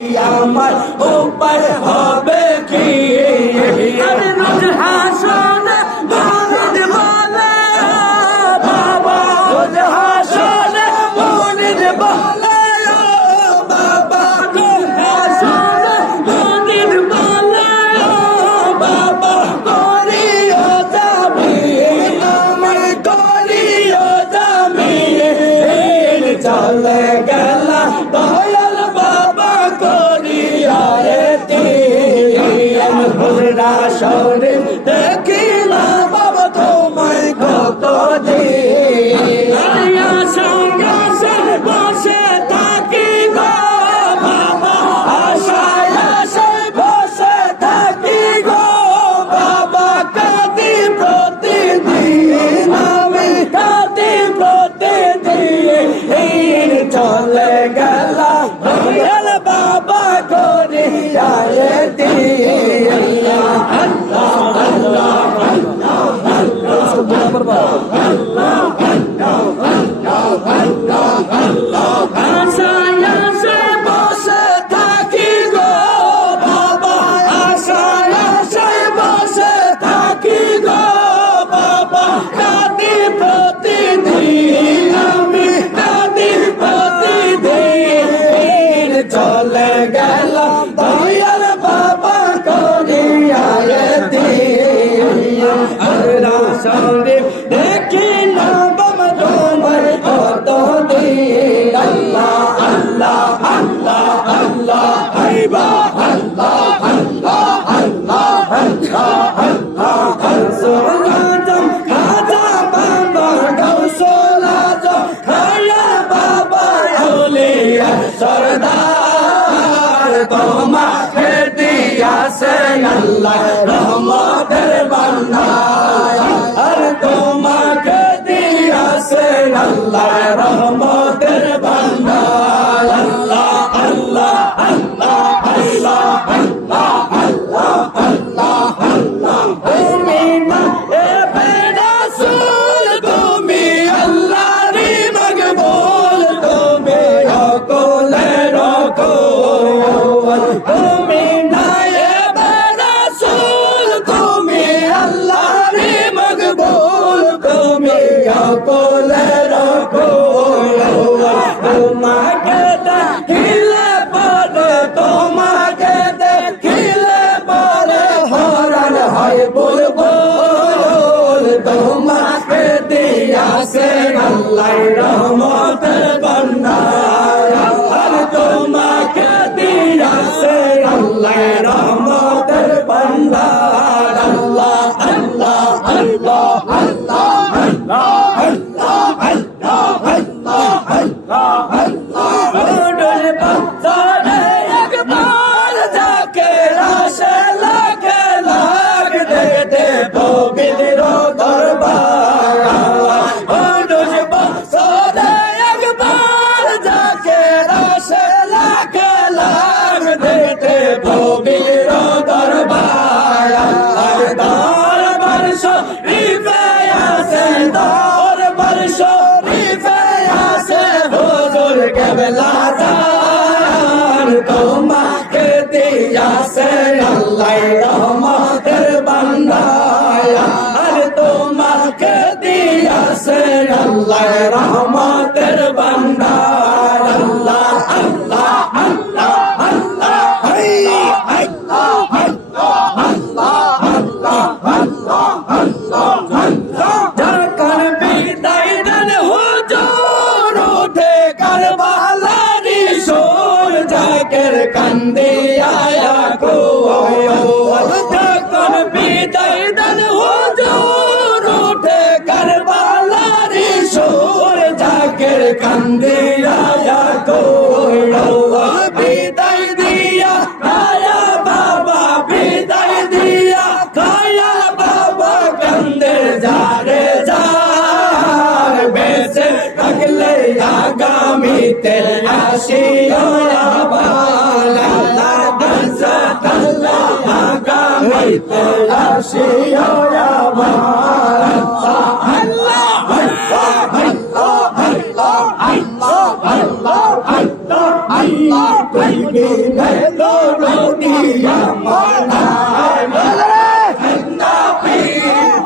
আমার উপর হবে কি? হাসরে তোমাকে দিয়াছেন আল্লাহ। Papa. শরীফে আছে দর বর শরীফে আছে হুজুর কেবলা তার তোমাকে দিয়াছে আল্লাহ রহমতের বান্দায়া আর তোমাকে দিয়াছে আল্লাহ রহমতের বান্দা। আগামীতে আসিও বালা দাসাল্লা আগামীতে আসিও বালা আল্লাহ আল্লাহ আল্লাহ আল্লাহ আল্লাহ আল্লাহ আল্লাহ কইবে ভেলো রোনিয়া মানা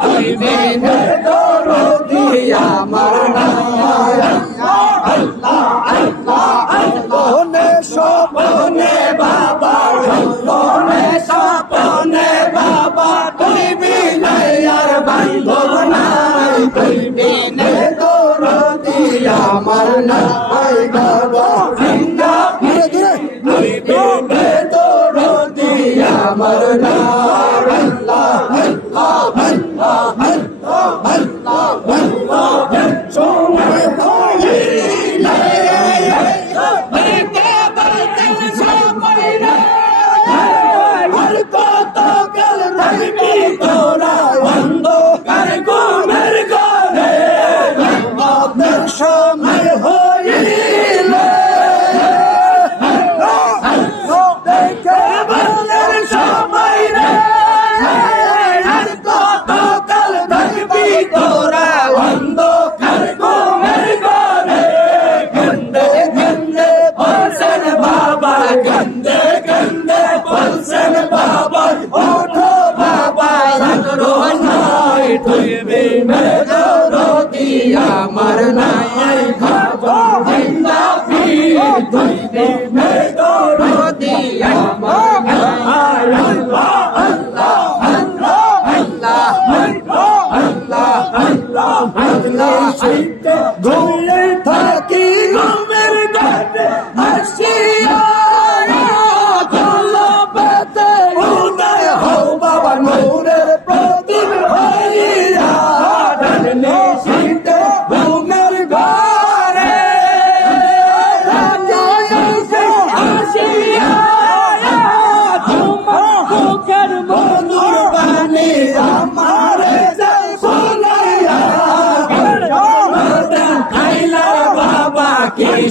কইবে ভেলো রোনিয়া মানা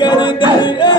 Getting dirty.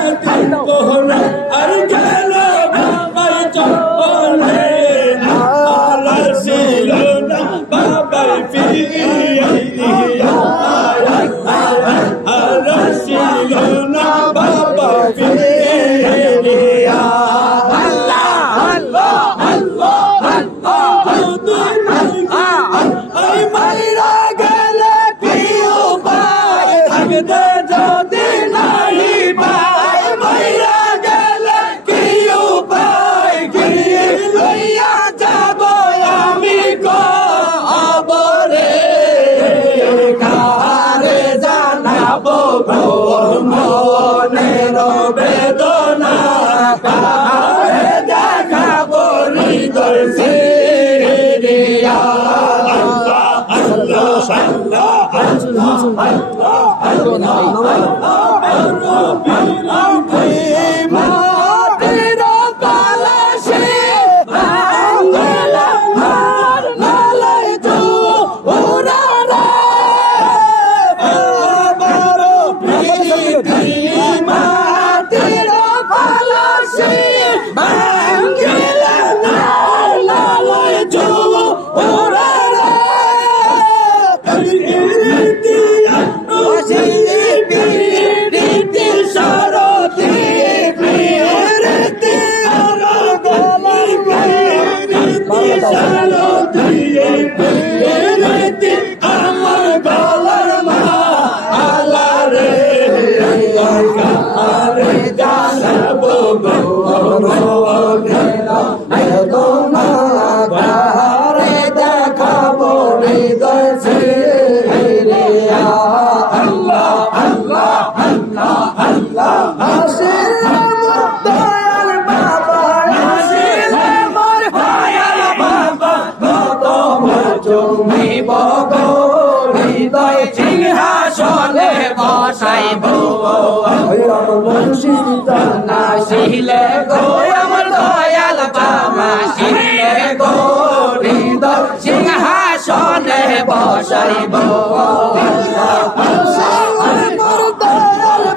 বসাইব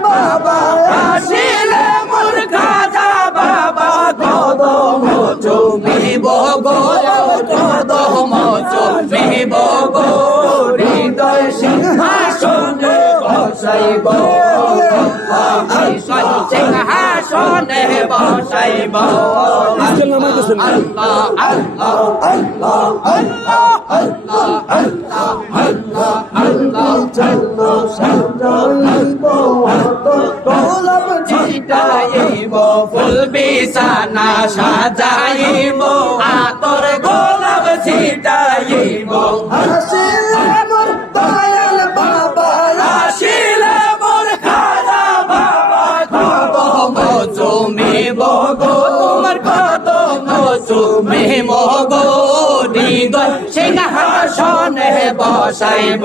বাবা আসিলে মোর খাজা বাবা কদম চুমিব গো কদম চুমিব গো হৃদয় সিংহাসনে বসাইব সিংহাসনে বসাইব আল্লাহ আল্লাহ আল্লাহ আল্লাহ বসাইব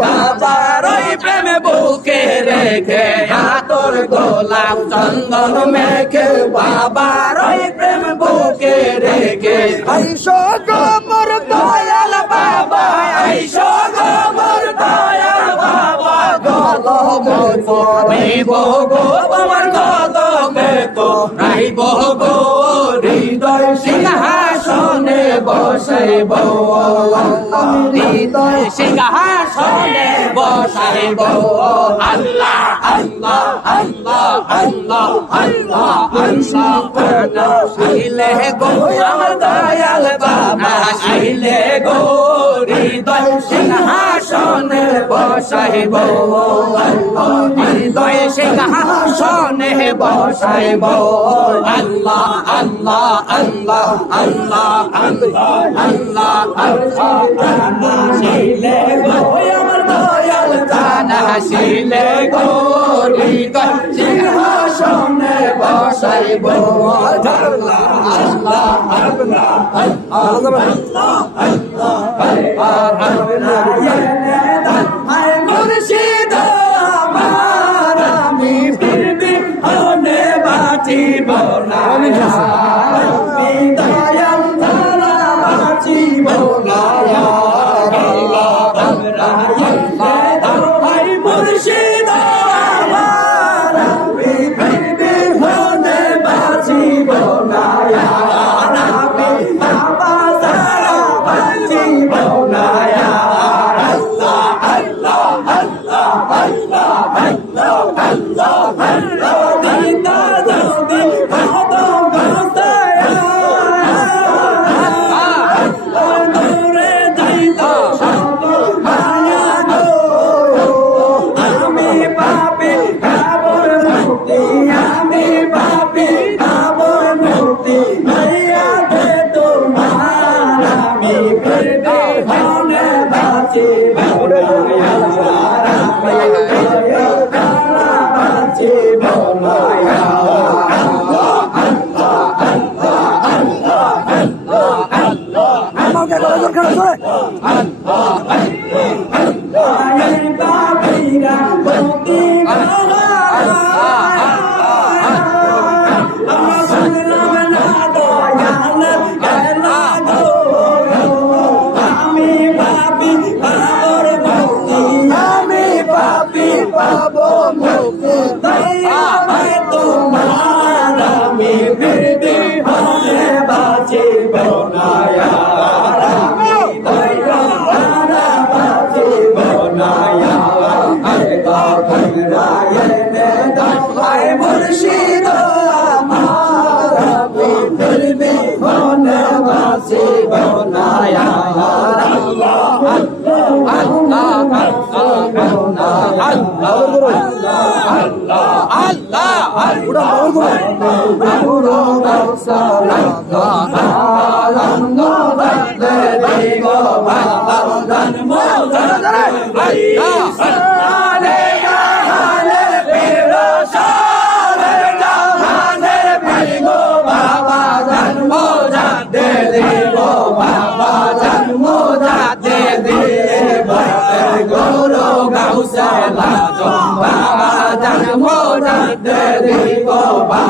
বাবার ওই প্রেমে বুকে রেখে ওই প্রেম বুকে রেখে বাবা আইসো গোমর দয়াল বাবা কলম পড়িব গো আমার কদমে তো রাইব গো হৃদয় সিংহাসনে বসাইব। হৃদয় সিংহাসনে বসাইব। আল্লাহ আল্লাহ আল্লাহ আল্লাহ আল্লাহ আল্লাহ। শিলে গো আমার দয়াল বাবা বসাইব হৃদয় সিংহাসনে বসাইব আল্লাহ আল্লাহ আল্লাহ আল্লাহ আল্লাহ আল্লাহ আল্লাহ। শিলে আমার দয়াল আল্লাহ বাবা জন্মো যাতে দিব বাবা জন্মো যাতে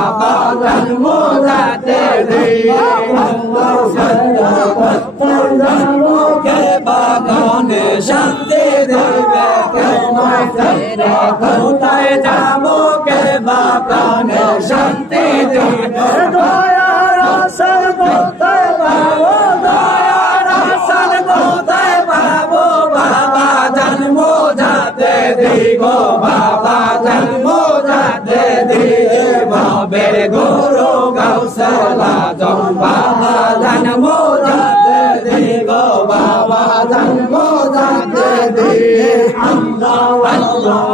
কে বাগানে শান্তি দেবে কোথায় যাব কে বাগানে শান্তি দেবে বাবা জন্ম যাতে দিব বাবা দেওয়া জন বাবা জানব জানতে দে গো বাবা জানব জানতে দে আল্লাহ আল্লাহ